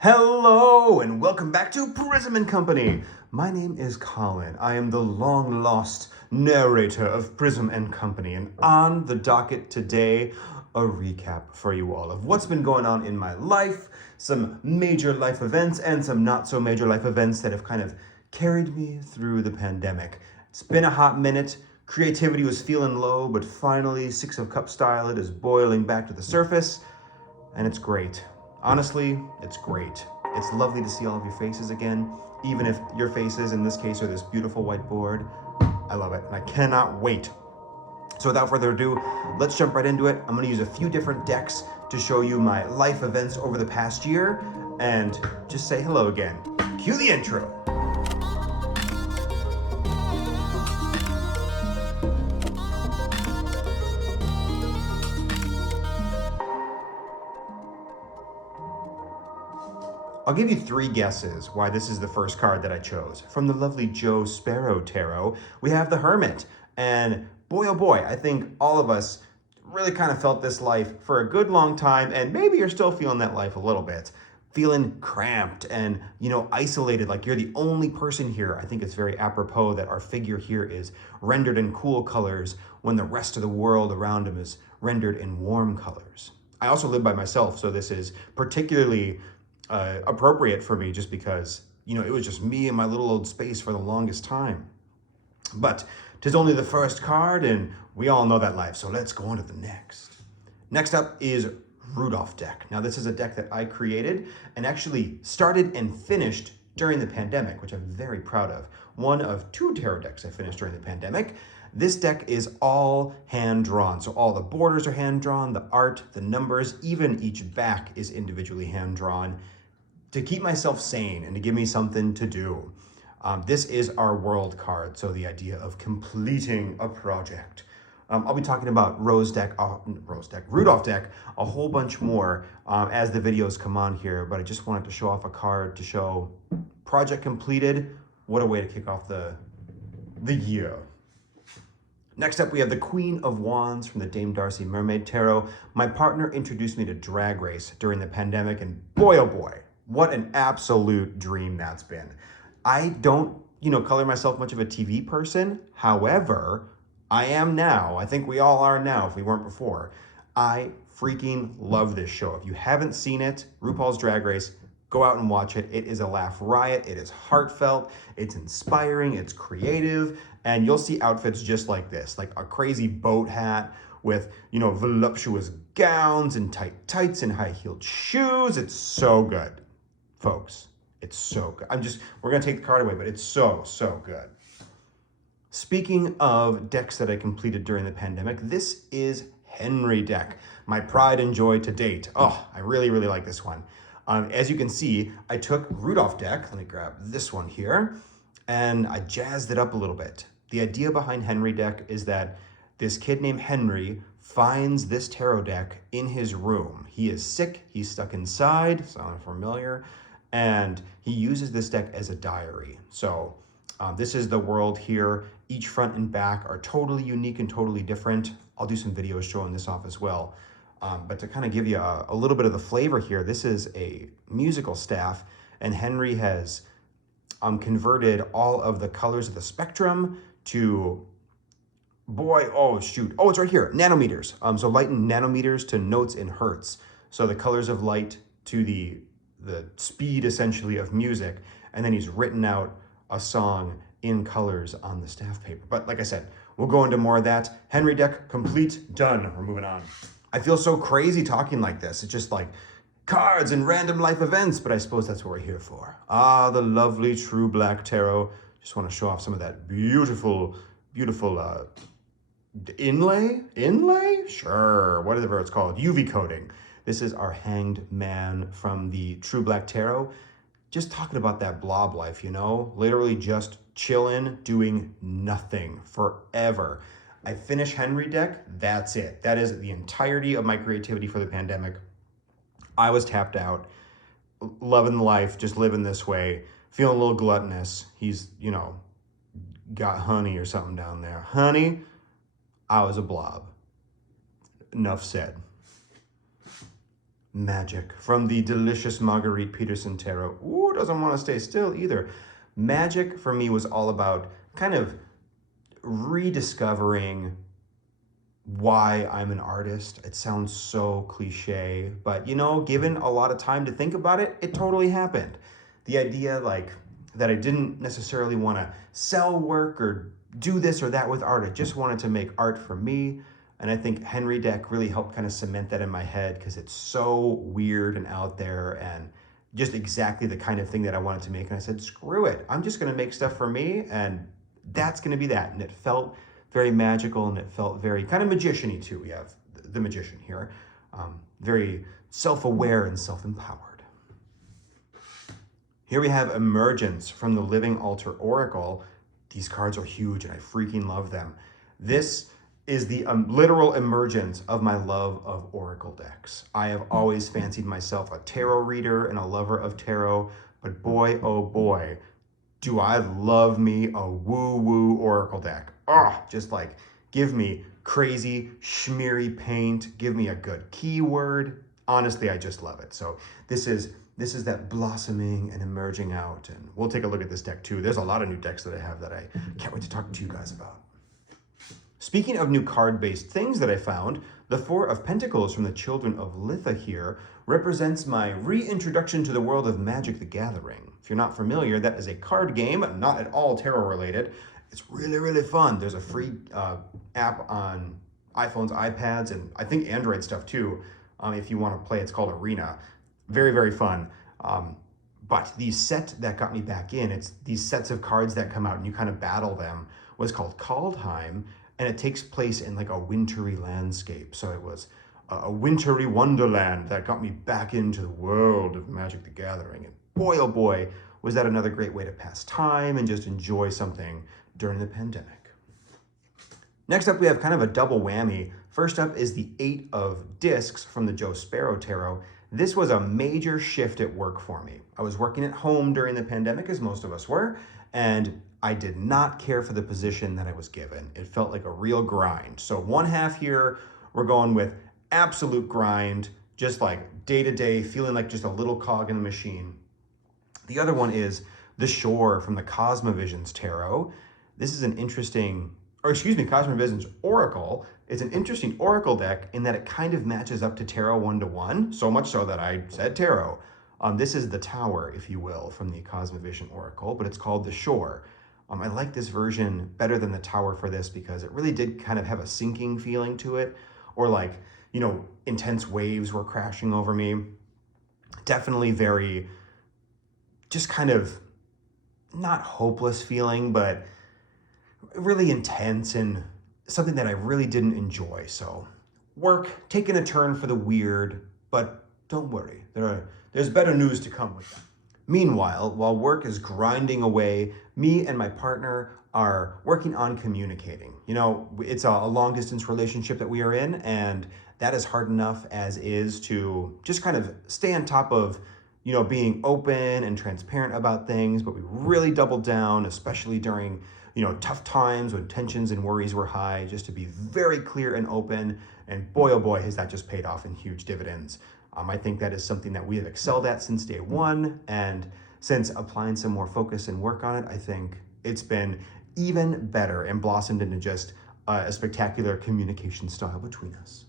Hello and welcome back to Prism & Company. My name is Colin. I am the long-lost narrator of Prism & Company, and on the docket today, a recap for you all of what's been going on in my life, some major life events and some not so major life events that have kind of carried me through the pandemic. It's been a hot minute. Creativity was feeling low, but finally, Six of Cups style, it is boiling back to the surface, and it's great. Honestly, it's great. It's lovely to see all of your faces again, even if your faces in this case are this beautiful whiteboard. I love it, and I cannot wait. So without further ado, let's jump right into it. I'm gonna use a few different decks to show you my life events over the past year, and just say hello again. Cue the intro. I'll give you three guesses why this is the first card that I chose. From the lovely Joe Sparrow Tarot, we have the Hermit. And boy, oh boy, I think all of us really kind of felt this life for a good long time, and maybe you're still feeling that life a little bit. Feeling cramped and, isolated, like you're the only person here. I think it's very apropos that our figure here is rendered in cool colors when the rest of the world around him is rendered in warm colors. I also live by myself, so this is particularly appropriate for me just because, it was just me and my little old space for the longest time. But 'tis only the first card and we all know that life, so let's go on to the next. Next up is RUDOLFDECK. Now this is a deck that I created and actually started and finished during the pandemic, which I'm very proud of. One of two tarot decks I finished during the pandemic. This deck is all hand-drawn, so all the borders are hand-drawn, the art, the numbers, even each back is individually hand-drawn to keep myself sane and to give me something to do. This is our world card, so the idea of completing a project. I'll be talking about RUDOLFDECK, a whole bunch more as the videos come on here, but I just wanted to show off a card to show project completed. What a way to kick off the year. Next up, we have the Queen of Wands from the Dame Darcy Mermaid Tarot. My partner introduced me to Drag Race during the pandemic, and boy, oh boy, what an absolute dream that's been. I don't, color myself much of a TV person. However, I am now. I think we all are now if we weren't before. I freaking love this show. If you haven't seen it, RuPaul's Drag Race, go out and watch it. It is a laugh riot. It is heartfelt. It's inspiring. It's creative. And you'll see outfits just like this, like a crazy boat hat with, voluptuous gowns and tight tights and high-heeled shoes. It's so good, folks. It's so good. We're going to take the card away, but it's so, so good. Speaking of decks that I completed during the pandemic, this is HENRYDECK, my pride and joy to date. Oh, I really, really like this one. As you can see, I took RUDOLFDECK, let me grab this one here, and I jazzed it up a little bit. The idea behind HENRYDECK is that this kid named Henry finds this tarot deck in his room. He is sick, he's stuck inside, sounding familiar, and he uses this deck as a diary. So this is the world here. Each front and back are totally unique and totally different. I'll do some videos showing this off as well. But to kind of give you a little bit of the flavor here, this is a musical staff, and Henry has converted all of the colors of the spectrum to, it's right here, nanometers. So light in nanometers to notes in hertz. So the colors of light to the speed, essentially, of music, and then he's written out a song in colors on the staff paper. But like I said, we'll go into more of that. HENRYDECK, complete, done. We're moving on. I feel so crazy talking like this. It's just like cards and random life events, but I suppose that's what we're here for. Ah, the lovely True Black Tarot. Just want to show off some of that beautiful, beautiful inlay? Sure, whatever it's called, UV coating. This is our Hanged Man from the True Black Tarot. Just talking about that blob life, literally just chilling, doing nothing forever. I finish HENRYDECK, that's it. That is the entirety of my creativity for the pandemic. I was tapped out, loving life, just living this way, feeling a little gluttonous. He's, got honey or something down there. Honey, I was a blob. Enough said. Magic from the delicious Margarete Petersen Tarot. Ooh, doesn't want to stay still either. Magic for me was all about kind of rediscovering why I'm an artist. It sounds so cliche, but you know, given a lot of time to think about it, it totally happened. The idea like that I didn't necessarily want to sell work or do this or that with art. I just wanted to make art for me. And I think HENRYDECK really helped kind of cement that in my head because it's so weird and out there and just exactly the kind of thing that I wanted to make. And I said, screw it. I'm just going to make stuff for me. And that's going to be that. And it felt very magical and it felt very kind of magician-y too. We have the magician here. Very self-aware and self-empowered. Here we have Emergence from the Living Altar Oracle. These cards are huge and I freaking love them. This is the literal emergence of my love of oracle decks. I have always fancied myself a tarot reader and a lover of tarot, but boy, oh boy, do I love me a woo-woo oracle deck. Oh, just like, give me crazy, schmeary paint, give me a good keyword. Honestly, I just love it. So this is that blossoming and emerging out, and we'll take a look at this deck too. There's a lot of new decks that I have that I can't wait to talk to you guys about. Speaking of new card-based things that I found, the Four of Pentacles from the Children of LITHA here represents my reintroduction to the world of Magic the Gathering. If you're not familiar, that is a card game, not at all tarot related. It's really, really fun. There's a free app on iPhones, iPads, and I think Android stuff too. If you want to play, it's called Arena. Very, very fun. But the set that got me back in, it's these sets of cards that come out and you kind of battle them, was called Kaldheim. And it takes place in like a wintry landscape. So it was a wintry wonderland that got me back into the world of Magic the Gathering. And boy, oh boy, was that another great way to pass time and just enjoy something during the pandemic. Next up, we have kind of a double whammy. First up is the 8 of Discs from the Joe Sparrow Tarot. This was a major shift at work for me. I was working at home during the pandemic, as most of us were, and I did not care for the position that I was given. It felt like a real grind. So one half here, we're going with absolute grind, just like day to day, feeling like just a little cog in the machine. The other one is The Shore from the Cosma Visions Tarot. This is an interesting, Cosma Visions Oracle. It's an interesting oracle deck in that it kind of matches up to Tarot 1-to-1, so much so that I said Tarot. This is the Tower, if you will, from the Cosmovision Oracle, but it's called The Shore. I like this version better than the Tower for this because it really did kind of have a sinking feeling to it, or like, you know, intense waves were crashing over me. Definitely very, just kind of, not hopeless feeling, but really intense and something that I really didn't enjoy. So work taking a turn for the weird, but don't worry, there's better news to come with that. Meanwhile, while work is grinding away, me and my partner are working on communicating. You know, it's a long distance relationship that we are in, and that is hard enough as is to just kind of stay on top of, you know, being open and transparent about things, but we really doubled down, especially during, you know, tough times when tensions and worries were high, just to be very clear and open. And boy, oh boy, has that just paid off in huge dividends. I think that is something that we have excelled at since day one. And since applying some more focus and work on it, I think it's been even better and blossomed into just a spectacular communication style between us.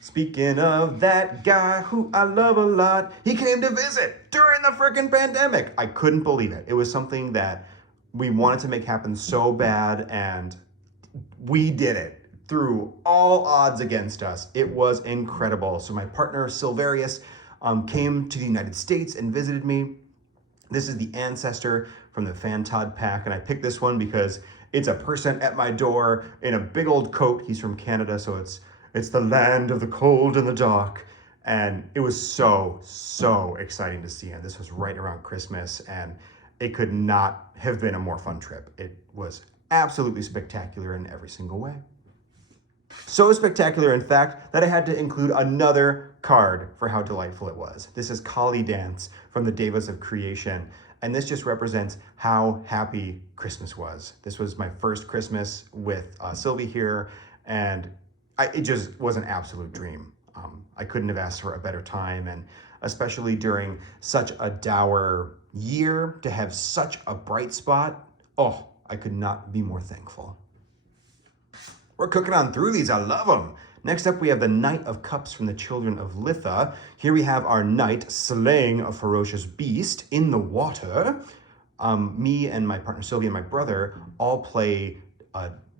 Speaking of that guy who I love a lot, he came to visit during the freaking pandemic. I couldn't believe it. It was something that we wanted to make happen so bad, and we did it through all odds against us. It was incredible. So my partner, Silverius, came to the United States and visited me. This is the Ancestor from the FANTOD pack, and I picked this one because it's a person at my door in a big old coat. He's from Canada, so it's the land of the cold and the dark. And it was so exciting to see him. This was right around Christmas, and it could not have been a more fun trip. It was absolutely spectacular in every single way. So spectacular, in fact, that I had to include another card for how delightful it was. This is Kali Dance from the Devas of Creation, and this just represents how happy Christmas was. This was my first Christmas with Sylvie here, and it just was an absolute dream. I couldn't have asked for a better time, and especially during such a dour year, to have such a bright spot, oh, I could not be more thankful. We're cooking on through these, I love them. Next up, we have the Knight of Cups from the Children of LITHA. Here we have our knight slaying a ferocious beast in the water. Me and my partner Sylvia and my brother all play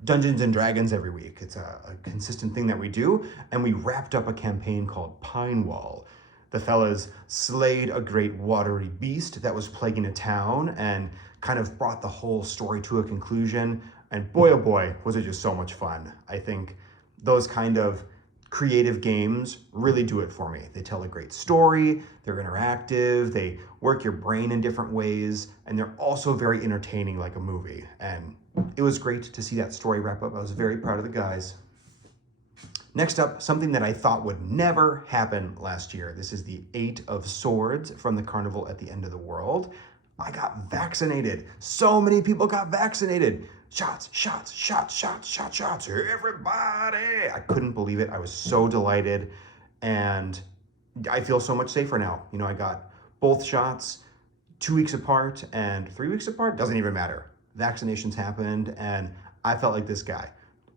Dungeons and Dragons every week. It's a consistent thing that we do, and we wrapped up a campaign called Pine Wall. The fellas slayed a great watery beast that was plaguing a town and kind of brought the whole story to a conclusion. And boy, oh boy, was it just so much fun. I think those kind of creative games really do it for me. They tell a great story, they're interactive, they work your brain in different ways, and they're also very entertaining like a movie. And it was great to see that story wrap up. I was very proud of the guys. Next up, something that I thought would never happen last year. This is the 8 of Swords from the Carnival at the End of the World. I got vaccinated. So many people got vaccinated. Shots, shots, shots, shots, shots, shots, everybody. I couldn't believe it. I was so delighted, and I feel so much safer now. You know, I got both shots 2 weeks apart and 3 weeks apart. Doesn't even matter. Vaccinations happened, and I felt like this guy.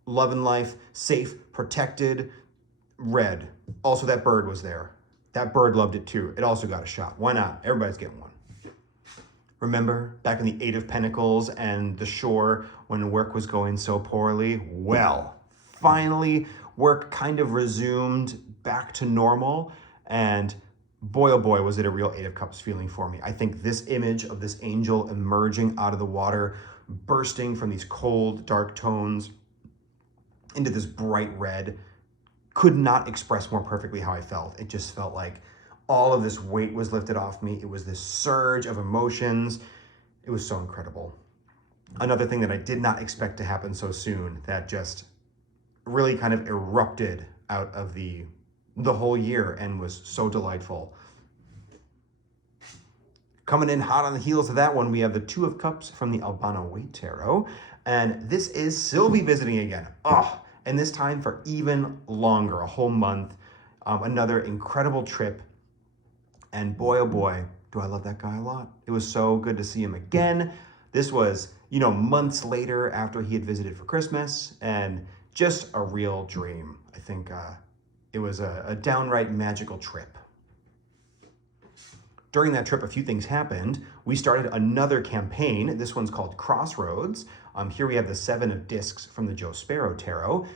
Loving life, safe, protected, red. Also, that bird was there. That bird loved it too. It also got a shot. Why not? Everybody's getting one. Remember back in the 8 of Pentacles and the shore when work was going so poorly? Well, finally, work kind of resumed back to normal, and boy, oh boy, was it a real 8 of Cups feeling for me. I think this image of this angel emerging out of the water, bursting from these cold, dark tones into this bright red, could not express more perfectly how I felt. It just felt like all of this weight was lifted off me. It was this surge of emotions. It was so incredible. Another thing that I did not expect to happen so soon, that just really kind of erupted out of the whole year and was so delightful. Coming in hot on the heels of that one, we have the 2 of Cups from the Albano WAITE Tarot. And this is Sylvie visiting again. Oh, and this time for even longer, a whole month. Another incredible trip. And boy, oh boy, do I love that guy a lot. It was so good to see him again. This was, you know, months later after he had visited for Christmas, and just a real dream. I think it was a downright magical trip. During that trip, a few things happened. We started another campaign. This one's called Crossroads. Here we have the 7 of Discs from the Joe Sparrow Tarot.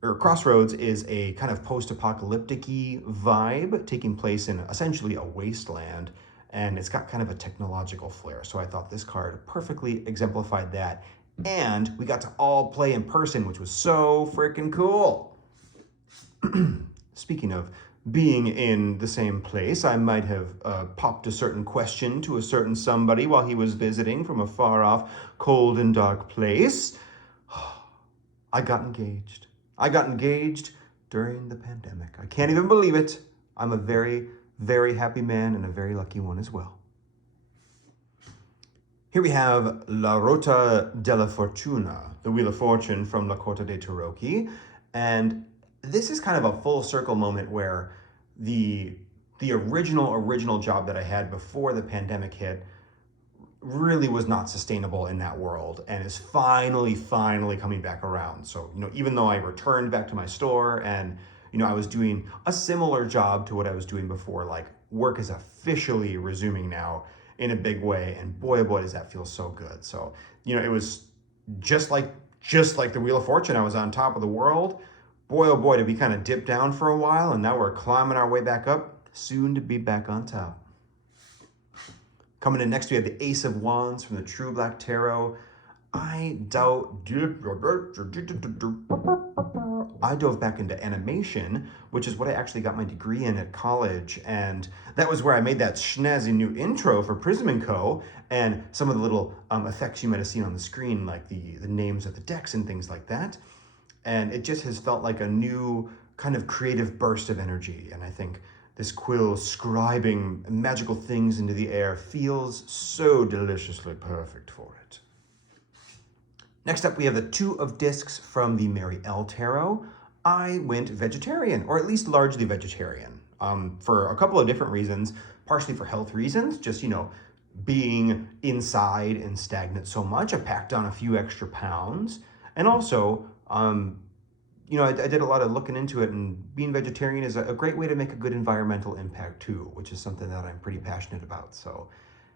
Crossroads is a kind of post-apocalyptic-y vibe taking place in essentially a wasteland, and it's got kind of a technological flair. So I thought this card perfectly exemplified that, and we got to all play in person, which was so freaking cool. Speaking of being in the same place, I might have popped a certain question to a certain somebody while he was visiting from a far-off, cold and dark place. I got engaged. I got engaged during the pandemic. I can't even believe it. I'm a very, very happy man and a very lucky one as well. Here we have La Ruota della Fortuna, the Wheel of Fortune from La Corte dei Tarocchi. And this is kind of a full circle moment where the original job that I had before the pandemic hit really was not sustainable in that world, and is finally coming back around. So, you know, even though I returned back to my store and, you know, I was doing a similar job to what I was doing before, like, work is officially resuming now in a big way, and boy, oh boy, does that feel so good. So, you know, it was just like the Wheel of Fortune. I was on top of the world. Boy, oh boy, did we kind of dip down for a while, and now we're climbing our way back up, soon to be back on top. Coming in next, we have the Ace of Wands from the True Black Tarot. I dove back into animation, which is what I actually got my degree in at college, and that was where I made that snazzy new intro for Prism&Co, and some of the little effects you might have seen on the screen, like the names of the decks and things like that. And it just has felt like a new kind of creative burst of energy, and I think this quill scribing magical things into the air feels so deliciously perfect for it. Next up, we have the 2 of Discs from the Mary L Tarot. I went vegetarian, or at least largely vegetarian, for a couple of different reasons, partially for health reasons, just, you know, being inside and stagnant so much, I packed on a few extra pounds, and also, you know, I did a lot of looking into it, and being vegetarian is a great way to make a good environmental impact too, which is something that I'm pretty passionate about. So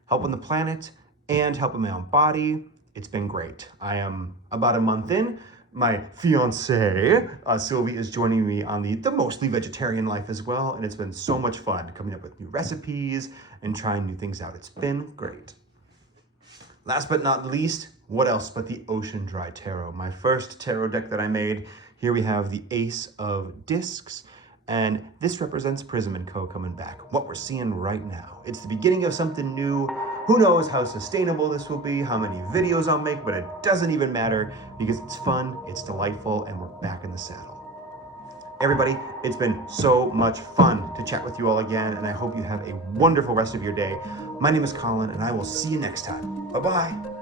helping the planet and helping my own body, it's been great. I am about a month in. My fiance, Sylvie, is joining me on the mostly vegetarian life as well, and it's been so much fun coming up with new recipes and trying new things out. It's been great. Last but not least, what else but the Ocean Dry Tarot, my first tarot deck that I made. Here we have the Ace of Discs, and this represents Prism&Co coming back, what we're seeing right now. It's the beginning of something new. Who knows how sustainable this will be, how many videos I'll make, but it doesn't even matter because it's fun, it's delightful, and we're back in the saddle. Everybody, it's been so much fun to chat with you all again, and I hope you have a wonderful rest of your day. My name is Colin, and I will see you next time. Bye-bye.